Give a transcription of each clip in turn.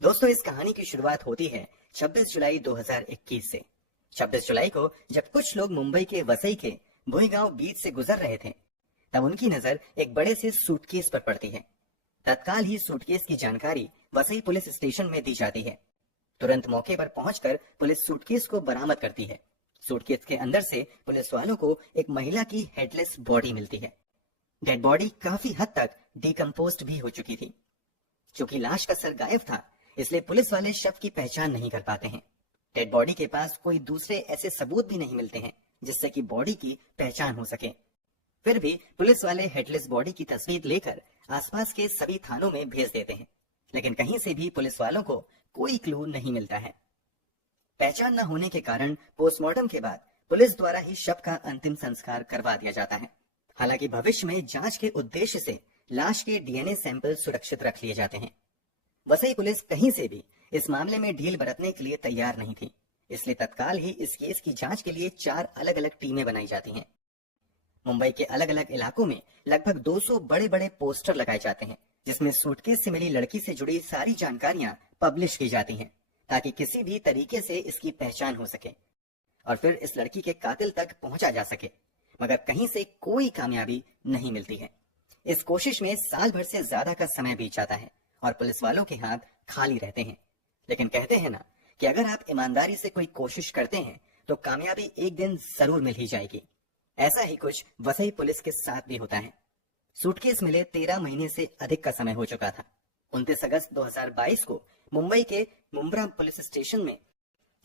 दोस्तों, इस कहानी की शुरुआत होती है 26 जुलाई 2021 से। 26 जुलाई को जब कुछ लोग मुंबई के वसई के भुईगांव बीच से गुजर रहे थे, तब उनकी नजर एक बड़े से सूटकेस पर पड़ती है। तत्काल ही सूटकेस की जानकारी वसई पुलिस स्टेशन में दी जाती है। तुरंत मौके पर पहुंचकर पुलिस सूटकेस को बरामद करती है। सूटकेस के अंदर से पुलिस वालों को एक महिला की हेडलेस बॉडी मिलती है। डेड बॉडी काफी हद तक डिकम्पोज्ड भी हो चुकी थी। चूंकि लाश का सर गायब था, इसलिए पुलिस वाले शव की पहचान नहीं कर पाते हैं। डेड बॉडी के पास कोई दूसरे ऐसे सबूत भी नहीं मिलते हैं जिससे कि बॉडी की पहचान हो सके। फिर भी पुलिस वाले हेडलेस बॉडी की तस्वीर लेकर आसपास के सभी थानों में भेज देते हैं, लेकिन कहीं से भी पुलिस वालों को कोई क्लू नहीं मिलता है। पहचान न होने के कारण पोस्टमार्टम के बाद पुलिस द्वारा ही शव का अंतिम संस्कार करवा दिया जाता है। हालांकि भविष्य में जांच के उद्देश्य से लाश के डीएनए सैंपल सुरक्षित रख लिए जाते हैं। वसई पुलिस कहीं से भी इस मामले में ढील बरतने के लिए तैयार नहीं थी, इसलिए तत्काल ही इस केस की जांच के लिए 4 अलग अलग टीमें बनाई जाती हैं। मुंबई के अलग अलग इलाकों में लगभग 200 बड़े बड़े पोस्टर लगाए जाते हैं, जिसमें सूटकेस से मिली लड़की से जुड़ी सारी जानकारियां पब्लिश की जाती हैं, ताकि किसी भी तरीके से इसकी पहचान हो सके और फिर इस लड़की के कातिल तक पहुंचा जा सके। मगर कहीं से कोई कामयाबी नहीं मिलती है। इस कोशिश में साल भर से ज्यादा का समय बीत जाता है और पुलिस वालों के हाथ खाली रहते हैं। लेकिन कहते हैं ना कि अगर आप ईमानदारी से कोई कोशिश करते हैं तो कामयाबी एक दिन जरूर मिल ही जाएगी। ऐसा ही कुछ वसई पुलिस के साथ भी होता है। सूटकेस मिले 13 महीने से अधिक का समय हो चुका था। 29 अगस्त 2022 को मुंबई के मुंब्रा पुलिस स्टेशन में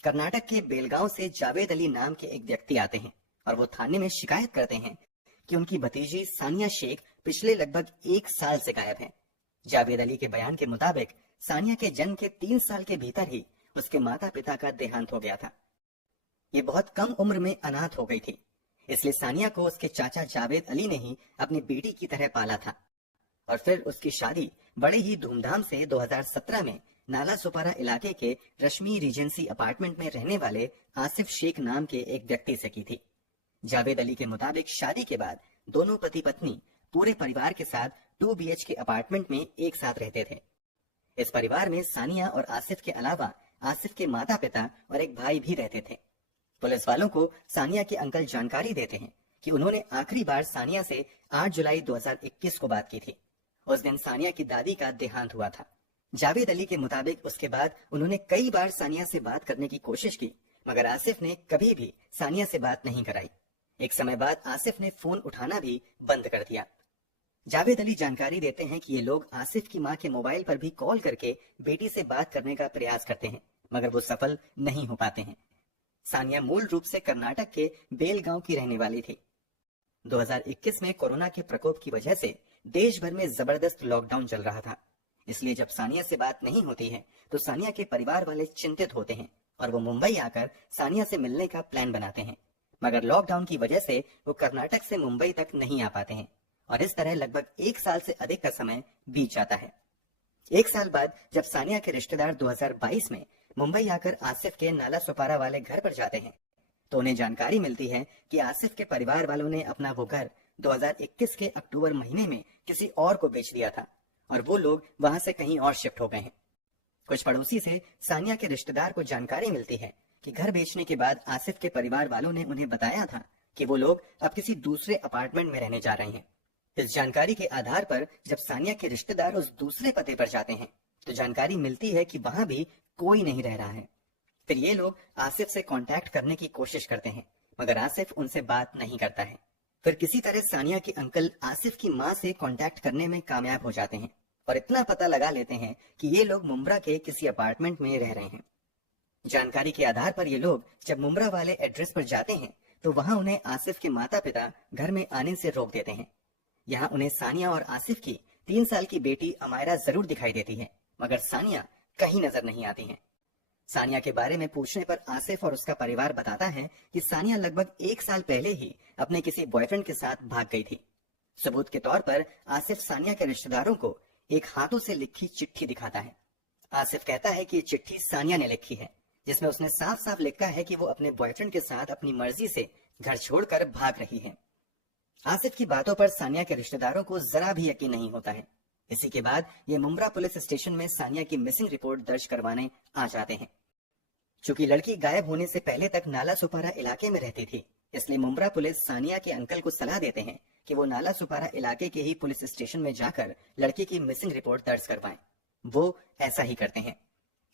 कर्नाटक के बेलगांव से जावेद अली नाम के एक व्यक्ति आते हैं और वो थाने में शिकायत करते हैं कि उनकी भतीजी सानिया शेख पिछले लगभग 1 साल से गायब है। जावेद अली के बयान के मुताबिक सानिया के जन्म के 3 साल के भीतर ही उसके माता पिता का देहांत हो गया था। ये बहुत कम उम्र में अनाथ हो गई थी, इसलिए सानिया को उसके चाचा जावेद अली ने ही अपनी बेटी की तरह पाला था। और फिर उसकी शादी बड़े ही धूमधाम से 2017 में नाला सुपारा इलाके के रश्मि रीजेंसी अपार्टमेंट में रहने वाले आसिफ शेख नाम के एक व्यक्ति से की थी। जावेद अली के मुताबिक शादी के बाद दोनों पति पत्नी पूरे परिवार के साथ 2 BHK अपार्टमेंट में एक साथ रहते थे। इस परिवार में सानिया और आसिफ के अलावा आसिफ के माता पिता और एक भाई भी रहते थे। पुलिस वालों को सानिया के अंकल जानकारी देते हैं कि उन्होंने आखिरी बार सानिया से 8 जुलाई 2021 को बात की थी। उस दिन सानिया की दादी का देहांत हुआ था। जावेद अली के मुताबिक उसके बाद उन्होंने कई बार सानिया से बात करने की कोशिश की, मगर आसिफ ने कभी भी सानिया से बात नहीं कराई। एक समय बाद आसिफ ने फोन उठाना भी बंद कर दिया। जावेद अली जानकारी देते हैं कि ये लोग आसिफ की मां के मोबाइल पर भी कॉल करके बेटी से बात करने का प्रयास करते हैं, मगर वो सफल नहीं हो पाते हैं। सानिया मूल रूप से कर्नाटक के बेलगांव की रहने वाली थी। 2021 में कोरोना के प्रकोप की वजह से देश भर में जबरदस्त लॉकडाउन चल रहा था, इसलिए जब सानिया से बात नहीं होती है तो सानिया के परिवार वाले चिंतित होते हैं और वो मुंबई आकर सानिया से मिलने का प्लान बनाते हैं। मगर लॉकडाउन की वजह से वो कर्नाटक से मुंबई तक नहीं आ पाते हैं और इस तरह लगभग 1 साल से अधिक का समय बीत जाता है। 1 साल बाद जब सानिया के रिश्तेदार 2022 में मुंबई आकर आसिफ के नाला सुपारा वाले घर पर जाते हैं तो उन्हें जानकारी मिलती है कि आसिफ के परिवार वालों ने अपना वो घर 2021 के अक्टूबर महीने में किसी और को बेच दिया था और वो लोग वहां से कहीं और शिफ्ट हो गए हैं। कुछ पड़ोसी से सानिया के रिश्तेदार को जानकारी मिलती है कि घर बेचने के बाद आसिफ के परिवार वालों ने उन्हें बताया था कि वो लोग अब किसी दूसरे अपार्टमेंट में रहने जा रहे हैं। इस जानकारी के आधार पर जब सानिया के रिश्तेदार उस दूसरे पते पर जाते हैं तो जानकारी मिलती है कि वहां भी कोई नहीं रह रहा है। फिर ये लोग आसिफ से कांटेक्ट करने की कोशिश करते हैं, मगर आसिफ उनसे बात नहीं करता है। फिर किसी तरह सानिया के अंकल आसिफ की मां से कांटेक्ट करने में कामयाब हो जाते हैं और इतना पता लगा लेते हैं कि ये लोग मुंब्रा के किसी अपार्टमेंट में रह रहे हैं। जानकारी के आधार पर ये लोग जब मुंब्रा वाले एड्रेस पर जाते हैं तो वहां उन्हें आसिफ के माता पिता घर में आने से रोक देते हैं। यहाँ उन्हें सानिया और आसिफ की 3 साल की बेटी अमायरा जरूर दिखाई देती है, मगर सानिया कहीं नजर नहीं आती है। सानिया के बारे में पूछने पर आसिफ और उसका परिवार बताता है कि सानिया लगभग 1 साल पहले ही अपने किसी बॉयफ्रेंड के साथ भाग गई थी। सबूत के तौर पर आसिफ सानिया के रिश्तेदारों को एक हाथों से लिखी चिट्ठी दिखाता है। आसिफ कहता है कि ये चिट्ठी सानिया ने लिखी है, जिसमें उसने साफ साफ लिखा है कि वो अपने बॉयफ्रेंड के साथ अपनी मर्जी से घर छोड़कर भाग रही है। आसिफ की बातों पर सानिया के रिश्तेदारों को जरा भी यकीन नहीं होता है। इसी के बाद ये मुंब्रा पुलिस स्टेशन में सानिया की मिसिंग रिपोर्ट दर्ज करवाने आ जाते हैं। चूंकि लड़की गायब होने से पहले तक नाला सुपारा इलाके में रहती थी, इसलिए मुंब्रा पुलिस सानिया के अंकल को सलाह देते हैं कि वो नाला सुपारा इलाके के ही पुलिस स्टेशन में जाकर लड़की की मिसिंग रिपोर्ट दर्ज करवाएं। वो ऐसा ही करते हैं।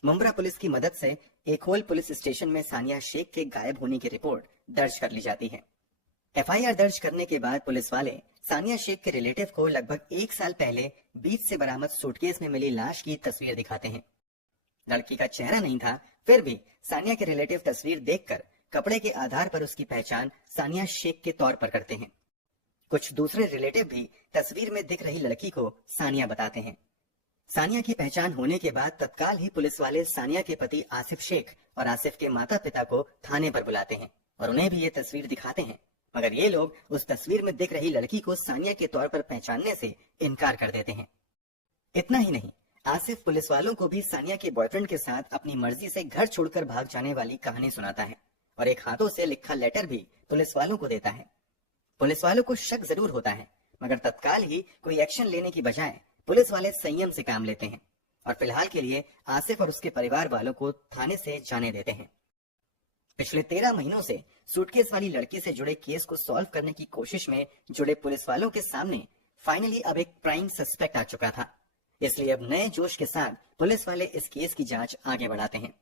मुंब्रा पुलिस की मदद से एखोल पुलिस स्टेशन में सानिया शेख के गायब होने की रिपोर्ट दर्ज कर ली जाती है। एफआईआर दर्ज करने के बाद पुलिस वाले सानिया शेख के रिलेटिव को लगभग 1 साल पहले बीच से बरामद सूटकेस में मिली लाश की तस्वीर दिखाते हैं। लड़की का चेहरा नहीं था, फिर भी सानिया के रिलेटिव तस्वीर देखकर कपड़े के आधार पर उसकी पहचान सानिया शेख के तौर पर करते हैं। कुछ दूसरे रिलेटिव भी तस्वीर में दिख रही लड़की को सानिया बताते हैं। सानिया की पहचान होने के बाद तत्काल ही पुलिस वाले सानिया के पति आसिफ शेख और आसिफ के माता पिता को थाने पर बुलाते हैं और उन्हें भी ये तस्वीर दिखाते हैं, मगर ये लोग उस तस्वीर में दिख रही लड़की को सानिया के तौर पर पहचानने से इनकार कर देते हैं। इतना ही नहीं, आसिफ पुलिस वालों को भी सानिया के बॉयफ्रेंड के साथ अपनी मर्जी से घर छोड़कर भाग जाने वाली कहानी सुनाता है और एक हाथों से लिखा लेटर भी पुलिस वालों को देता है। पुलिस वालों को शक जरूर होता है, मगर तत्काल ही कोई एक्शन लेने की बजाय पुलिस वाले संयम से काम लेते हैं और फिलहाल के लिए आसिफ और उसके परिवार वालों को थाने से जाने देते हैं। पिछले 13 महीनों से सूटकेस वाली लड़की से जुड़े केस को सॉल्व करने की कोशिश में जुड़े पुलिस वालों के सामने फाइनली अब एक प्राइम सस्पेक्ट आ चुका था। इसलिए अब नए जोश के साथ पुलिस वाले इस केस की जांच आगे बढ़ाते हैं।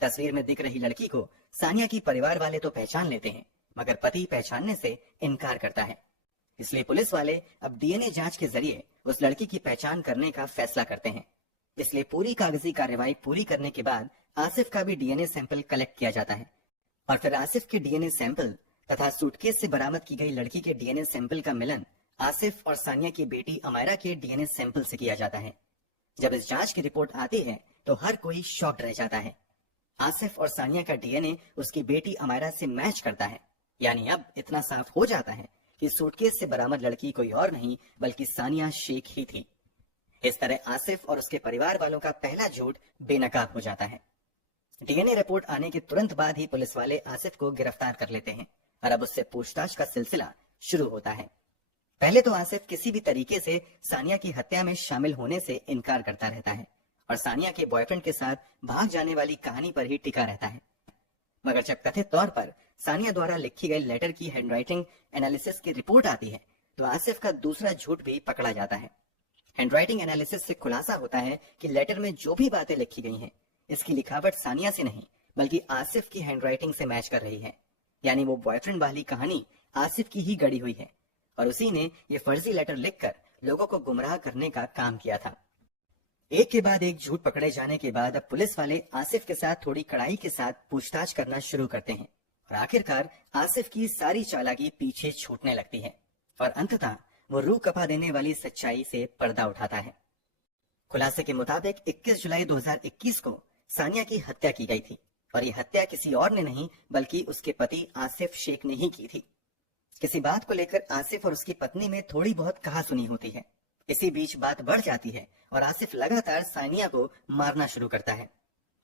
तस्वीर में दिख रही लड़की को सानिया की परिवार वाले तो पहचान लेते हैं, मगर पति पहचानने से इनकार करता है। इसलिए पुलिस वाले अब डीएनए जांच के जरिए उस लड़की की पहचान करने का फैसला करते हैं। इसलिए पूरी कागजी कार्रवाई पूरी करने के बाद आसिफ का भी डीएनए सैंपल कलेक्ट किया जाता है और फिर आसिफ के डीएनए सैंपल तथा सूटकेस से बरामद की गई लड़की के डीएनए सैंपल का मिलन आसिफ और सानिया की बेटी अमायरा के डीएनए सैंपल से किया जाता है। जब इस जांच की रिपोर्ट आती है तो हर कोई शॉक्ड रह जाता है। आसिफ और सानिया का डीएनए उसकी बेटी अमायरा से मैच करता है, यानी अब इतना साफ हो जाता है कि सूटकेस से बरामद लड़की कोई और नहीं बल्कि सानिया शेख ही थी। इस तरह आसिफ और उसके परिवार वालों का पहला झूठ बेनकाब हो जाता है। डीएनए रिपोर्ट आने के तुरंत बाद ही पुलिस वाले आसिफ को गिरफ्तार कर लेते हैं और अब उससे पूछताछ का सिलसिला शुरू होता है। पहले तो आसिफ किसी भी तरीके से सानिया की हत्या में शामिल होने से इनकार करता रहता है और सानिया के बॉयफ्रेंड के साथ भाग जाने वाली कहानी पर ही टिका रहता है। मगर जब कथित तौर पर सानिया द्वारा लिखी गई लेटर की हैंडराइटिंग एनालिसिस की रिपोर्ट आती है तो आसिफ का दूसरा झूठ भी पकड़ा जाता है। हैंडराइटिंग एनालिसिस से खुलासा होता है कि लेटर में जो भी बातें लिखी गई हैं, इसकी लिखावट सानिया से नहीं बल्कि आसिफ की हैंडराइटिंग से मैच कर रही है। यानी वो बॉयफ्रेंड वाली कहानी आसिफ की ही गढ़ी हुई है और उसी ने ये फर्जी लेटर लिखकर लोगों को गुमराह करने का काम किया था। एक के बाद एक झूठ पकड़े जाने के बाद अब पुलिस वाले आसिफ के साथ थोड़ी कड़ाई के साथ पूछताछ करना शुरू करते हैं और आखिरकार आसिफ की सारी चालाकी पीछे छूटने लगती है और अंततः वो रूह कपा देने वाली सच्चाई से पर्दा उठाता है। खुलासे के मुताबिक 21 जुलाई 2021 को सानिया की हत्या की गई थी और ये हत्या किसी और ने नहीं बल्कि उसके पति आसिफ शेख ने ही की थी। किसी बात को लेकर आसिफ और उसकी पत्नी में थोड़ी बहुत कहासुनी होती है। इसी बीच बात बढ़ जाती है और आसिफ लगातार सानिया को मारना शुरू करता है।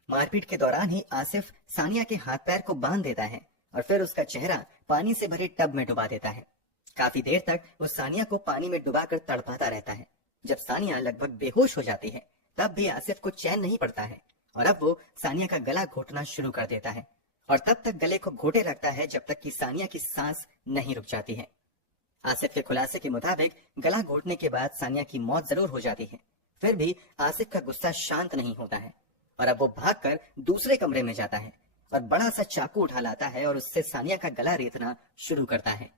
मारपीट के दौरान ही आसिफ सानिया के हाथ पैर को बांध देता है और फिर उसका चेहरा पानी से भरे टब में डुबा देता है। काफी देर तक वो सानिया को पानी में डुबाकर तड़पाता रहता है। जब सानिया लगभग बेहोश हो जाती है तब भी आसिफ को चैन नहीं पड़ता है और अब वो सानिया का गला घोटना शुरू कर देता है और तब तक गले को घोटे रखता है जब तक कि सानिया की सांस नहीं रुक जाती है। आसिफ के खुलासे के मुताबिक गला घोटने के बाद सानिया की मौत जरूर हो जाती है, फिर भी आसिफ का गुस्सा शांत नहीं होता है और अब वो भागकर दूसरे कमरे में जाता है और बड़ा सा चाकू उठा लाता है और उससे सानिया का गला रेतना शुरू करता है।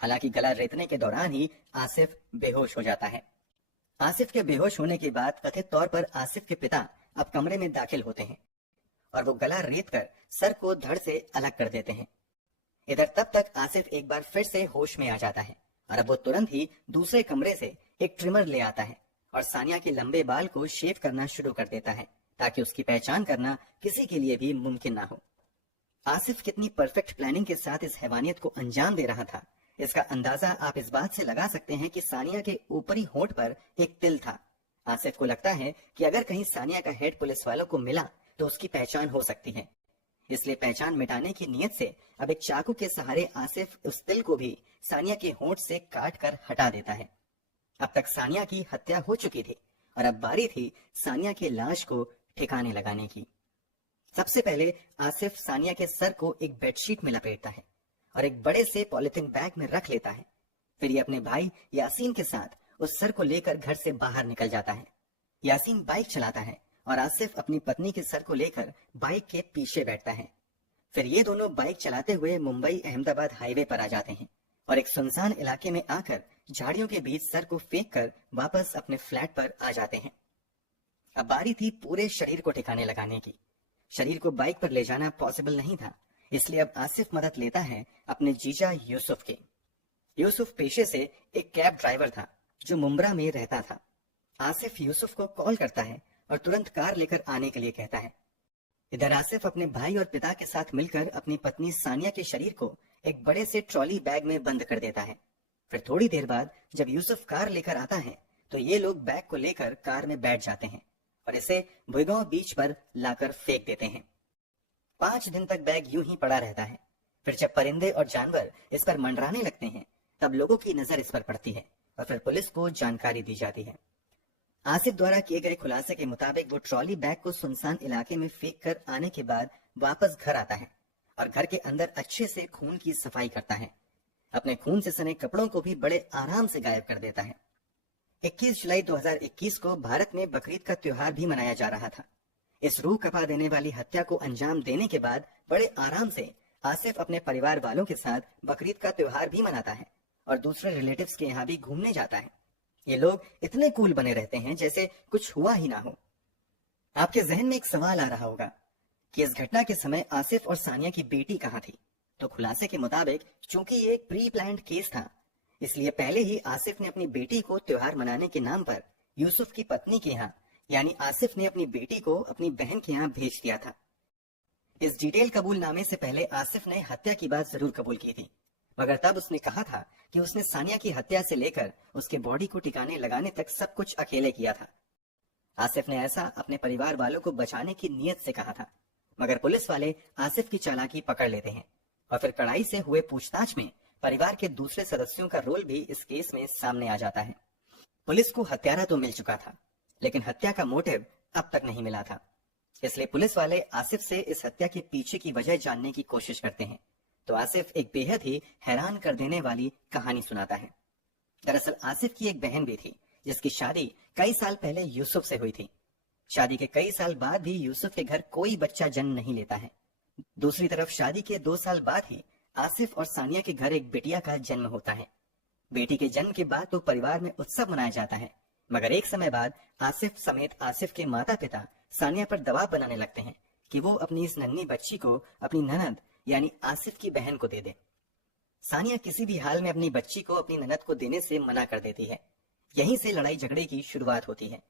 हालांकि गला रेतने के दौरान ही आसिफ बेहोश हो जाता है। आसिफ के बेहोश होने के बाद कथित तौर पर आसिफ के पिता अब कमरे में दाखिल होते हैं और वो गला रेत कर सर को धड़ से अलग कर देते हैं। इधर तब तक आसिफ एक बार फिर से होश में आ जाता है और अब वो तुरंत ही दूसरे कमरे से एक ट्रिमर ले आता है और सानिया के लंबे बाल को शेव करना शुरू कर देता है ताकि उसकी पहचान करना किसी के लिए भी मुमकिन ना हो। आसिफ कितनी परफेक्ट प्लानिंग के साथ इस हैवानियत को अंजाम दे रहा था, इसका अंदाजा आप इस बात से लगा सकते हैं कि सानिया के ऊपरी होंठ पर एक तिल था। आसिफ को लगता है कि अगर कहीं सानिया का हेड पुलिस वालों को मिला तो उसकी पहचान हो सकती है, इसलिए पहचान मिटाने की नीयत से अब एक चाकू के सहारे आसिफ उस तिल को भी सानिया के होंठ से काट कर हटा देता है। अब तक सानिया की हत्या हो चुकी थी और अब बारी थी सानिया की लाश को ठिकाने लगाने की। सबसे पहले आसिफ सानिया के सर को एक बेडशीट में लपेटता है और एक बड़े से पॉलिथीन बैग में रख लेता है। फिर ये अपने भाई यासीन के साथ उस सर को लेकर घर से बाहर निकल जाता है। यासीन बाइक चलाता है और आसिफ अपनी पत्नी के सर को लेकर बाइक के पीछे बैठता है। फिर ये दोनों बाइक चलाते हुए मुंबई अहमदाबाद हाईवे पर आ जाते हैं और एक सुनसान इलाके में आकर झाड़ियों के बीच सर को फेंक कर वापस अपने फ्लैट पर आ जाते हैं। अब बारी थी पूरे शरीर को ठिकाने लगाने की। शरीर को बाइक पर ले जाना पॉसिबल नहीं था, इसलिए अब आसिफ मदद लेता है अपने जीजा यूसुफ के। यूसुफ पेशे से एक कैब ड्राइवर था जो मुंब्रा में रहता था। आसिफ यूसुफ को कॉल करता है और तुरंत कार लेकर आने के लिए कहता है। इधर आसिफ अपने भाई और पिता के साथ मिलकर अपनी पत्नी सानिया के शरीर को एक बड़े से ट्रॉली बैग में बंद कर देता है। फिर थोड़ी देर बाद जब यूसुफ कार लेकर आता है तो ये लोग बैग को लेकर कार में बैठ जाते हैं और इसे भुईगांव बीच पर लाकर फेंक देते हैं। 5 दिन तक बैग यूं ही पड़ा रहता है। फिर जब परिंदे और जानवर इस पर मंडराने लगते हैं तब लोगों की नजर इस पर पड़ती है और फिर पुलिस को जानकारी दी जाती है। आसिफ द्वारा किए गए खुलासे के मुताबिक वो ट्रॉली बैग को सुनसान इलाके में फेंक कर आने के बाद वापस घर आता है और घर के अंदर अच्छे से खून की सफाई करता है। अपने खून से सने कपड़ों को भी बड़े आराम से गायब कर देता है। 21 जुलाई 2021 को भारत में बकरीद का त्योहार भी मनाया जा रहा था। इस रूह कपा देने वाली हत्या को अंजाम देने के बाद बड़े आराम से आसिफ अपने परिवार वालों के साथ बकरीद का त्योहार भी मनाता है और दूसरे रिलेटिव्स के यहाँ भी घूमने जाता है। ये लोग इतने कूल बने रहते हैं जैसे कुछ हुआ ही ना हो। आपके जहन में एक सवाल आ रहा होगा कि इस घटना के समय आसिफ और सानिया की बेटी कहाँ थी। तो खुलासे के मुताबिक चूंकि ये एक प्री प्लान्ड केस था, इसलिए पहले ही आसिफ ने अपनी बेटी को त्योहार मनाने के नाम पर यूसुफ की पत्नी के यहाँ यानी आसिफ ने अपनी बेटी को अपनी बहन के यहाँ भेज दिया था। इस डिटेल कबूलनामे से पहले आसिफ ने हत्या की बात जरूर कबूल की थी, मगर तब उसने कहा था कि उसने सानिया की हत्या से लेकर उसके बॉडी को ठिकाने लगाने तक सब कुछ अकेले किया था। आसिफ ने ऐसा अपने परिवार वालों को बचाने की नीयत से कहा था, मगर पुलिस वाले आसिफ की चालाकी पकड़ लेते हैं और फिर कड़ाई से हुए पूछताछ में परिवार के दूसरे सदस्यों का रोल भी इस केस में सामने आ जाता है। पुलिस को हत्यारा तो मिल चुका था, लेकिन हत्या का मोटिव अब तक नहीं मिला था। इसलिए पुलिस वाले आसिफ से इस हत्या के पीछे की वजह जानने की कोशिश करते हैं। तो आसिफ एक बेहद ही हैरान कर देने वाली कहानी सुनाता है। दरअसल आसिफ की एक बहन भी थी जिसकी शादी कई साल पहले यूसुफ से हुई थी। शादी के कई साल बाद भी यूसुफ के घर कोई बच्चा जन्म नहीं लेता है। दूसरी तरफ शादी के 2 साल बाद ही आसिफ और सानिया के घर एक बिटिया का जन्म होता है। बेटी के जन्म के बाद तो परिवार में उत्सव मनाया जाता है, मगर एक समय बाद आसिफ समेत आसिफ के माता पिता सानिया पर दबाव बनाने लगते हैं कि वो अपनी इस नन्ही बच्ची को अपनी ननद यानी आसिफ की बहन को दे दे। सानिया किसी भी हाल में अपनी बच्ची को अपनी ननद को देने से मना कर देती है। यहीं से लड़ाई झगड़े की शुरुआत होती है।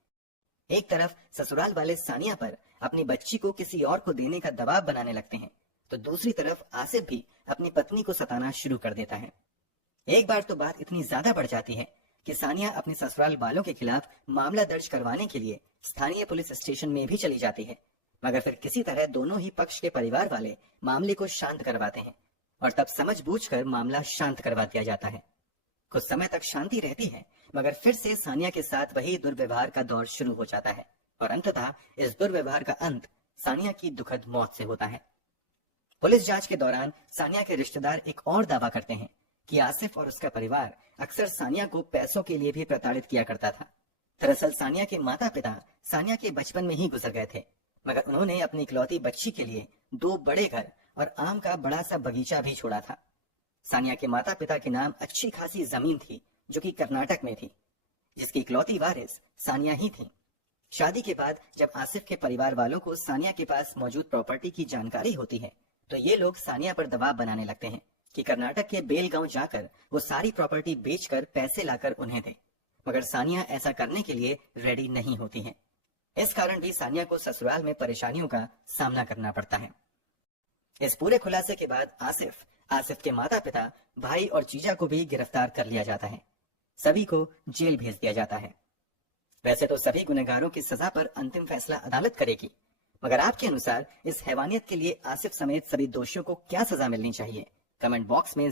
एक तरफ ससुराल वाले सानिया पर अपनी बच्ची को किसी और को देने का दबाव बनाने लगते हैं, तो दूसरी तरफ आसिफ भी अपनी पत्नी को सताना शुरू कर देता है। एक बार तो बात इतनी ज्यादा बढ़ जाती है कि सानिया अपने ससुराल वालों के खिलाफ मामला दर्ज करवाने के लिए स्थानीय पुलिस स्टेशन में भी चली जाती है, मगर फिर किसी तरह दोनों ही पक्ष के परिवार वाले मामले को शांत करवाते हैं और तब समझबूझकर मामला शांत करवा दिया जाता है। कुछ समय तक शांति रहती है, मगर फिर से सानिया के साथ वही दुर्व्यवहार का दौर शुरू हो जाता है और अंततः इस दुर्व्यवहार का अंत सानिया की दुखद मौत से होता है। पुलिस जांच के दौरान सानिया के रिश्तेदार एक और दावा करते हैं कि आसिफ और उसका परिवार अक्सर सानिया को पैसों के लिए भी प्रताड़ित किया करता था। दरअसल सानिया के माता पिता सानिया के बचपन में ही गुजर गए थे, मगर उन्होंने अपनी इकलौती बच्ची के लिए 2 बड़े घर और आम का बड़ा सा बगीचा भी छोड़ा था। सानिया के माता पिता के नाम अच्छी खासी जमीन थी जो कि कर्नाटक में थी, जिसकी इकलौती वारिस सानिया ही थी। शादी के बाद जब आसिफ के परिवार वालों को सानिया के पास मौजूद प्रॉपर्टी की जानकारी होती है, तो ये लोग सानिया पर दबाव बनाने लगते हैं कि कर्नाटक के बेलगांव जाकर वो सारी प्रॉपर्टी बेचकर पैसे लाकर उन्हें दे, मगर सानिया ऐसा करने के लिए रेडी नहीं होती है। इस कारण भी सानिया को ससुराल में परेशानियों का सामना करना पड़ता है। इस पूरे खुलासे के बाद आसिफ के माता पिता, भाई और जीजा को भी गिरफ्तार कर लिया जाता है। सभी को जेल भेज दिया जाता है। वैसे तो सभी गुनहगारों की सजा पर अंतिम फैसला अदालत करेगी, मगर आपके अनुसार इस हैवानियत के लिए आसिफ समेत सभी दोषियों को क्या सजा मिलनी चाहिए? कमेंट बॉक्स में